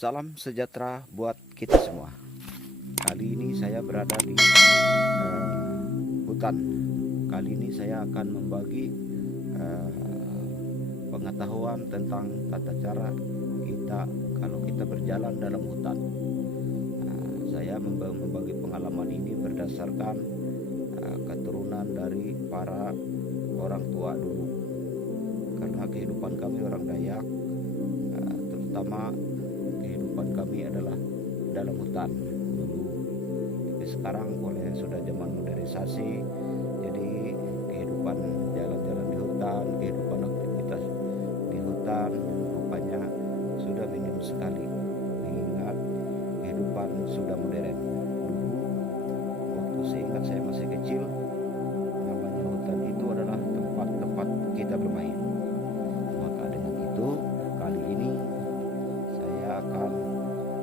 Salam sejahtera buat kita semua. Kali ini saya berada di hutan. Kali ini saya akan membagi pengetahuan tentang tata cara kita kalau kita berjalan dalam hutan. Saya membagi pengalaman ini berdasarkan keturunan dari para orang tua dulu. Karena kehidupan kami orang Dayak, terutama kehidupan kami adalah dalam hutan dulu. Tapi sekarang sudah zaman modernisasi, jadi kehidupan jalan-jalan di hutan, kehidupan aktivitas di hutan rupanya sudah minim sekali, mengingat kehidupan sudah modern. Dulu waktu seingat saya masih kecil, namanya hutan itu adalah tempat-tempat kita bermain. Maka dengan itu kali ini saya akan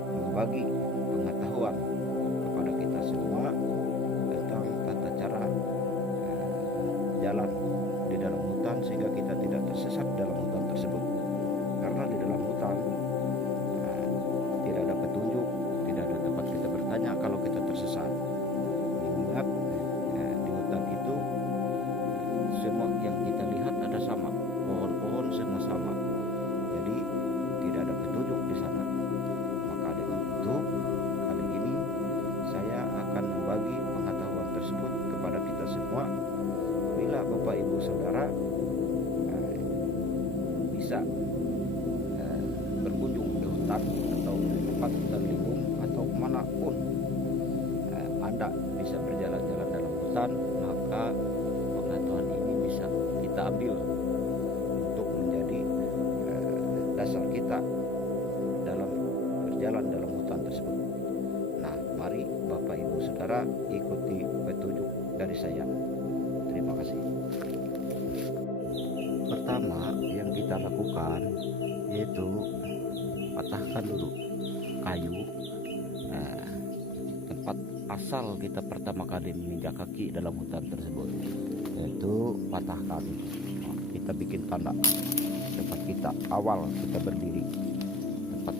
membagi pengetahuan kepada kita semua tentang tata cara jalan di dalam hutan sehingga kita tidak tersesat dalam hutan tersebut. Karena di dalam hutan tidak ada petunjuk, tidak ada tempat kita bertanya kalau kita tersesat. Ingat, di hutan itu semua yang kita lihat ada sama, pohon-pohon semua sama. Jadi tidak ada petunjuk di sana. Maka dengan itu kali ini saya akan membagi pengetahuan tersebut kepada kita semua. Bila Bapak Ibu Saudara bisa berkunjung di hutan atau di tempat hutan lindung atau manapun Anda bisa berjalan-jalan dalam hutan, maka pengetahuan ini bisa kita ambil untuk menjadi dasar kita dalam berjalan dalam hutan tersebut. Nah, mari Bapak Ibu Saudara ikuti petunjuk dari saya. Terima kasih. Pertama yang kita lakukan yaitu patahkan dulu kayu tempat asal kita pertama kali menginjak kaki dalam hutan tersebut, yaitu patahkan. Kita bikin tanda tempat kita awal kita berdiri, tempat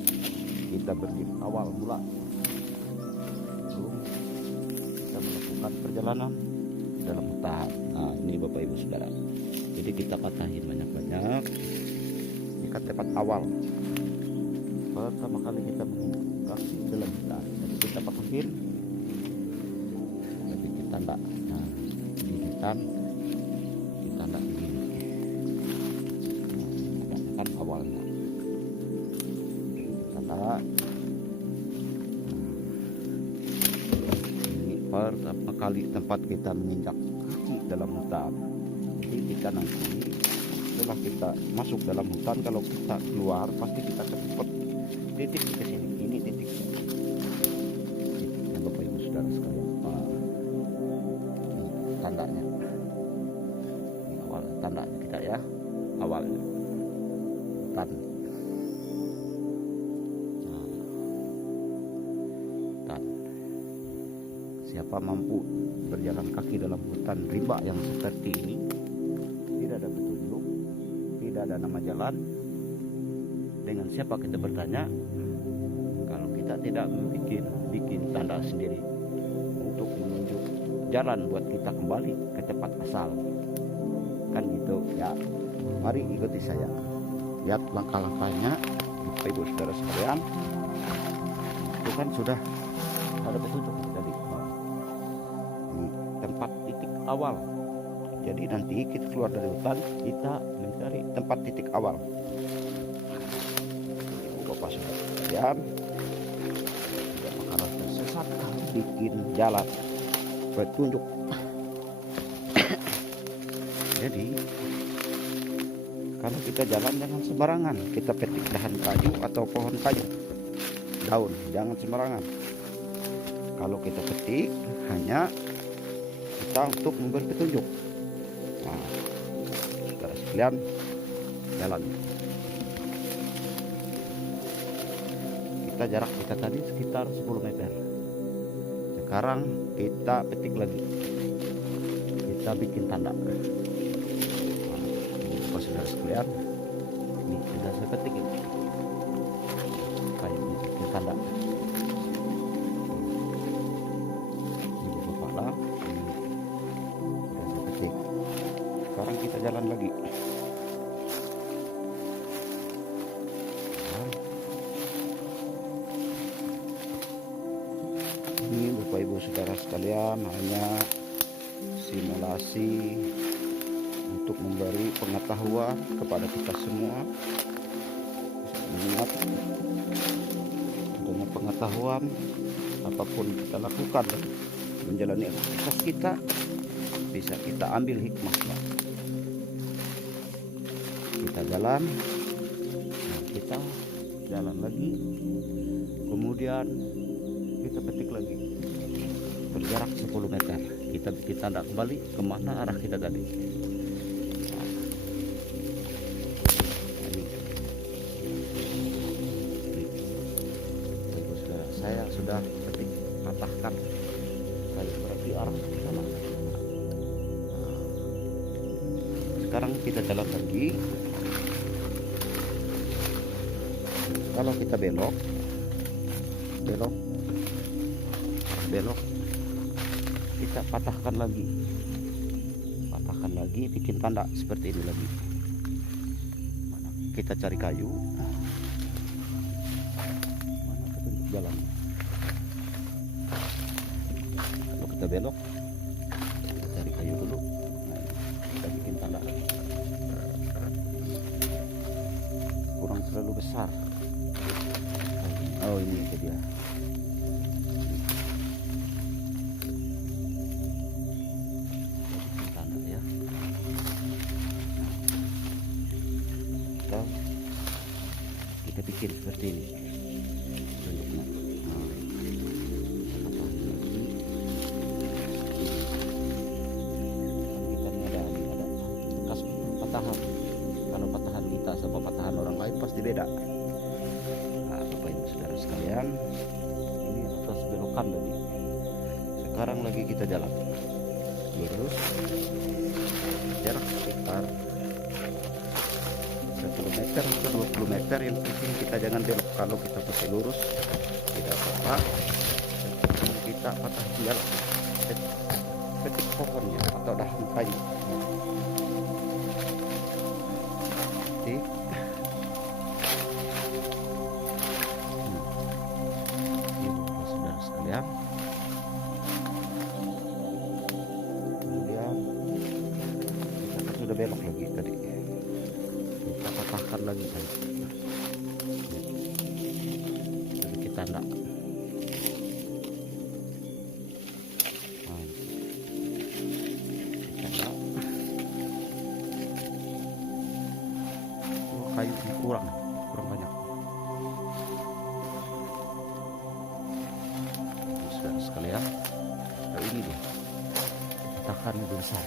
kita berdiri awal mula. Lalu kita melakukan perjalanan dalam hutan. Nah, ini Bapak Ibu Saudara. Jadi kita patahin banyak-banyak. Ini kan tempat awal. Pertama kali kita menginjak dalam hutan. Jadi kita patahin, kita bikin tanda. Nah, ini hutan, tanda begini. Nah, kan awalnya. Tanda. Ini pertama kali tempat kita menginjak kaki dalam hutan. Jadi kita nanti setelah kita masuk dalam hutan, kalau kita keluar pasti kita cepat titik ke sini. Ini titiknya Bapak Ibu Saudara sekalian. Ini tandanya. Ini awal tandanya kita ya, awalnya hutan. Hutan. Siapa mampu berjalan kaki dalam hutan rimba yang seperti ini, tidak ada petunjuk, tidak ada nama jalan, dengan siapa kita bertanya kalau kita tidak bikin tanda sendiri untuk menunjuk jalan buat kita kembali ke tempat asal, kan gitu ya. Mari ikuti saya, lihat langkah-langkahnya Bapak Ibu Saudara sekalian. Itu kan sudah ada petunjuk tadi, tempat titik awal. Jadi nanti kita keluar dari hutan, kita mencari tempat titik awal. Bapak Saudara sekalian, tidak bakalan tersesat kalau bikin jalan petunjuk. Jadi kalau kita jalan jangan sembarangan, kita petik dahan kayu atau pohon kayu, daun, jangan sembarangan. Kalau kita petik hanya kita untuk memberi petunjuk. Nah, saudara sekalian, jalan. Jarak kita tadi sekitar 10 meter. Sekarang kita petik lagi, kita bikin tanda. Bapak Saudara sekalian, ini sudah saya petik ini kayunya. tanda. Ini kepala, ini udah saya petik. Sekarang kita jalan lagi. Ini Bapak Ibu Saudara sekalian hanya simulasi untuk memberi pengetahuan kepada kita semua. Ingat, dengan pengetahuan apapun kita lakukan menjalani aktivitas kita bisa kita ambil hikmahnya. Kita jalan, nah kita jalan lagi, kemudian kita petik lagi berjarak 10 meter. Kita bikin tanda kembali kemana arah kita tadi. Saya sudah petik patahkan kayu berarti arah ke sana. Sekarang kita jalan lagi. Kalau kita belok, kita patahkan lagi, bikin tanda seperti ini lagi. Kita cari kayu. Mana petunjuk jalan? Kalau kita belok, kita cari kayu dulu. Nah, kita bikin tanda. Kurang terlalu besar. Oh, ini itu dia. Kita bikin seperti ini bentuknya. Ada bekas patahan. Kalau patahan kita sama patahan orang lain pasti beda. Nah, Bapak Ibu Saudara sekalian, ini atas belokan tadi. Sekarang lagi kita jalan lurus, jarak sekitar 10 meter atau 20 meter. Yang penting kita jangan belok. Kalau kita pakai lurus tidak apa-apa. Kita patah jalan, petik pohonnya atau dahan kayu. Petik. Ini saudara sekalian. Kemudian kita sudah belok lagi tadi. Kita patahkan lagi kayu. Sedikit tanda. Kayu kurang banyak. Saudara sekalian, ini dia petakan besar.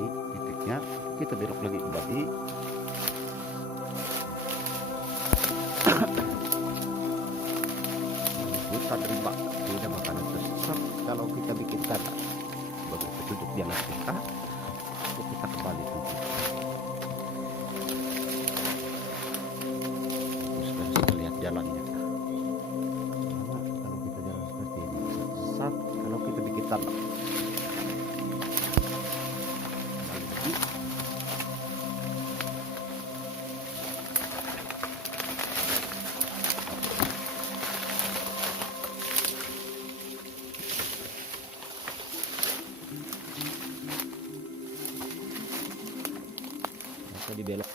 Ini titiknya, kita belok lagi kembali. Hutan rimba tidak bakalan tersesat kalau kita bikin tanda sebagai petunjuk jalan kita. Kita kembali tujuh. Terus kita lihat jalannya. Karena kalau kita jalan seperti ini bisa tersesat kalau kita bikin tanda. Dibelok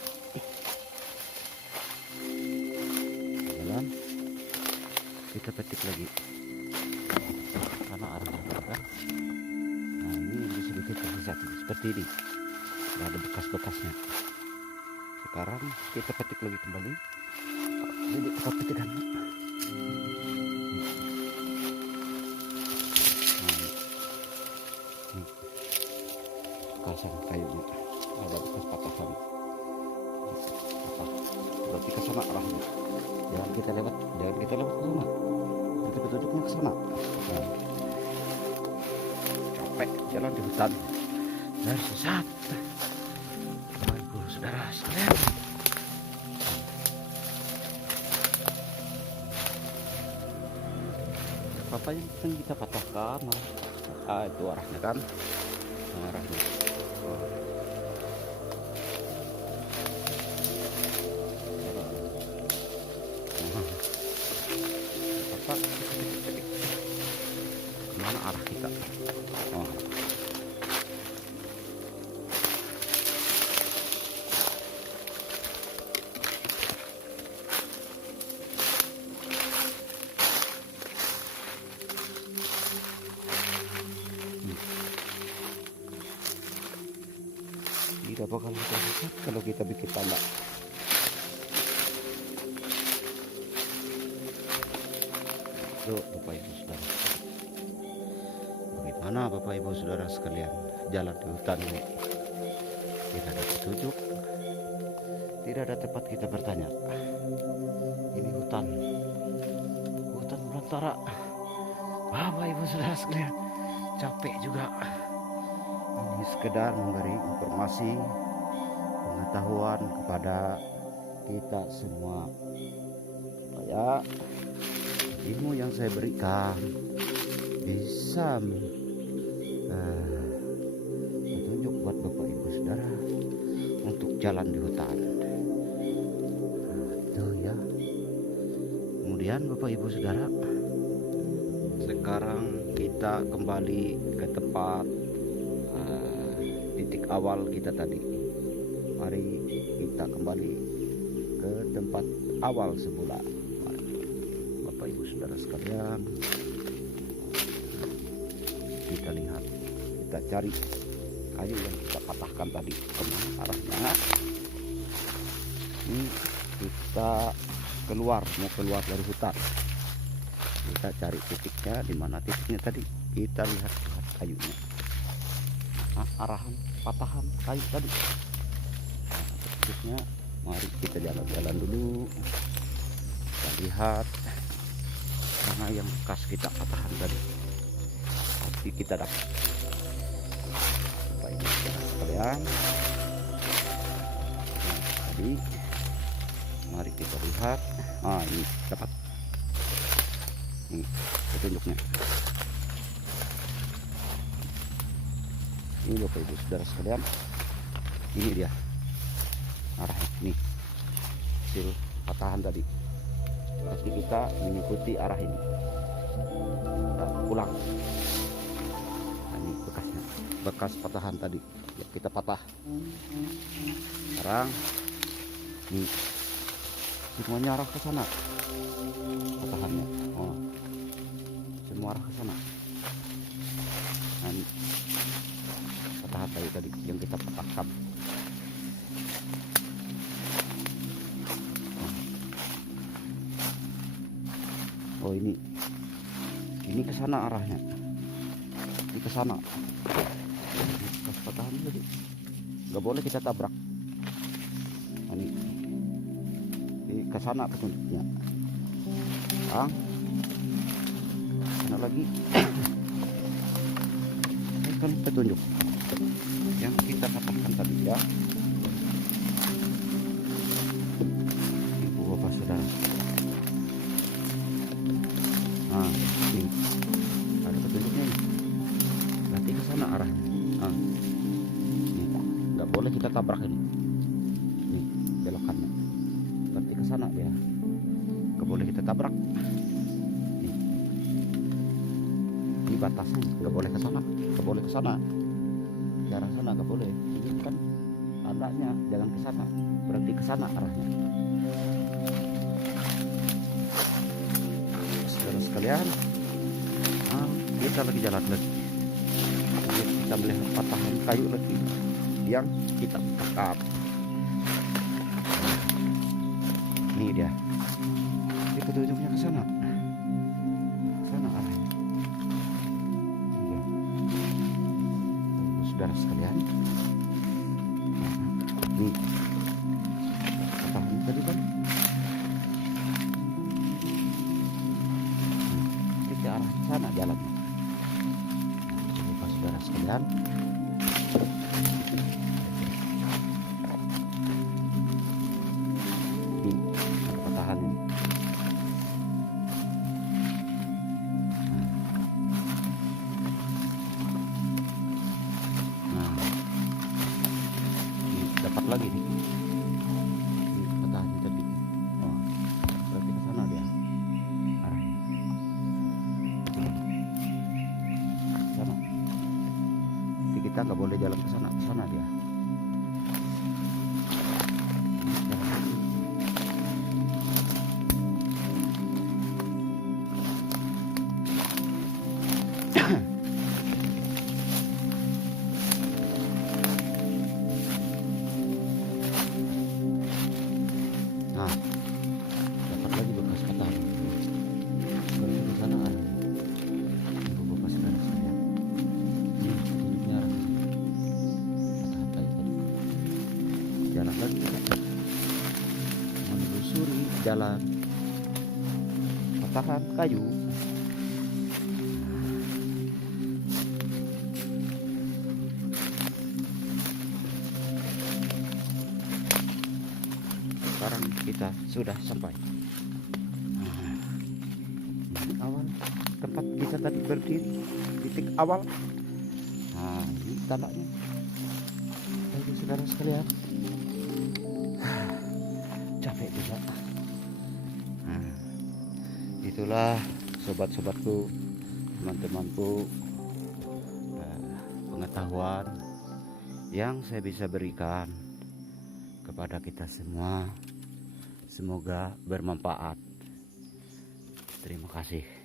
jalan, kita petik lagi karena arahnya beda. Nah, ini bisa sedikit tersesat seperti ini, nggak ada bekas-bekasnya. Sekarang kita petik lagi kembali. Ini kita petikan. Bekasan kayunya ada bekas patahan. Berarti ke sana arahnya. Jangan kita lewat ke sana. Kita petunjuknya ke sana. Nah, capek jalan di hutan dari sesat. Bapak Ibu Saudara sekalian, apa yang penting kita patahkan. Itu arahnya kan, arahnya. Apa kemana arah kita? Oh. Tidak bakal kita lihat kalau kita bikin tanda. Tuh, Bapak Ibu Saudara. Bagaimana Bapak Ibu Saudara sekalian jalan di hutan ini? Tidak ada petunjuk, tidak ada tempat kita bertanya. Ini hutan belantara. Bapak Ibu Saudara sekalian, capek juga. Ini sekedar memberi informasi, pengetahuan kepada kita semua supaya ilmu yang saya berikan bisa petunjuk buat Bapak Ibu Saudara untuk jalan di hutan. Itu ya. Kemudian Bapak Ibu Saudara, sekarang kita kembali ke tempat titik awal kita tadi. Mari kita kembali ke tempat awal semula. Bapak Ibu Saudara sekalian, kita lihat, kita cari kayu yang kita patahkan tadi. Kemana arahnya? Ini kita mau keluar dari hutan. Kita cari titiknya, di mana titiknya tadi. Kita lihat kayunya. Nah, arahan patahan kayu tadi. Nah, titiknya, mari kita jalan-jalan dulu. Kita lihat karena yang bekas kita patahan tadi, tapi kita dapat. Bapak Ibu Saudara sekalian, tadi mari kita lihat. Ini dapat, ini petunjuknya. Ini Bapak Ibu Saudara sekalian, ini dia arahnya. Nih hasil patahan tadi. Berarti kita mengikuti arah ini. Kita pulang. Nah, ini bekasnya, bekas patahan tadi ya, kita patah. Sekarang ini semuanya arah ke sana patahannya. Semua arah ke sana. Nah, ini patahan tadi yang kita patahkan. Oh, ini ke sana arahnya. Ini ke sana. Pas patahan tadi nggak boleh kita tabrak. Nah, ini ke sana petunjuknya. Sana lagi. Ini kan petunjuk yang kita patahkan tadi ya. Ibu Bapak Saudara. Ini ada petunjuknya nih. Berarti ke sana arahnya. Ini nggak boleh kita tabrak ini. Nih belokannya. Berarti ke sana ya. Nggak boleh kita tabrak. Ini batasnya. Nggak boleh ke sana. Nggak boleh ke sana. Ke arah sana nggak boleh. Ini kan tandanya jangan ke sana. Berarti ke sana arahnya. Sekalian, kita lagi jalan lagi. Kita melihat patahan kayu lagi yang kita tangkap. Ini dia. Ini petunjuknya ke sana. Sana arahnya. Ini dia. Saudara sekalian. Ini patahan tadi kan. sana jalannya. Nah, coba saudara sekalian. Ini patahan ini. Nah, ini dapat lagi nih. Ini patahan tapi. Oh, berarti ke sana dia. Arahnya. Sana. Jadi kita nggak boleh jalan ke sana. Ke sana dia. Nah, dapat lagi bekas patahan. Kalau ke sana ada ini bekas garis ya. Ini tunjuknya arah patahan tadi. Jalan lagi kita menelusuri jalan patahan kayu. Sekarang kita sudah sampai. Ini awal tempat kita tadi berdiri, titik awal. Nah, ini tanahnya. Jadi saudara sekalian, capek juga. Nah, itulah sobat-sobatku, teman-temanku, pengetahuan yang saya bisa berikan kepada kita semua. Semoga bermanfaat. Terima kasih.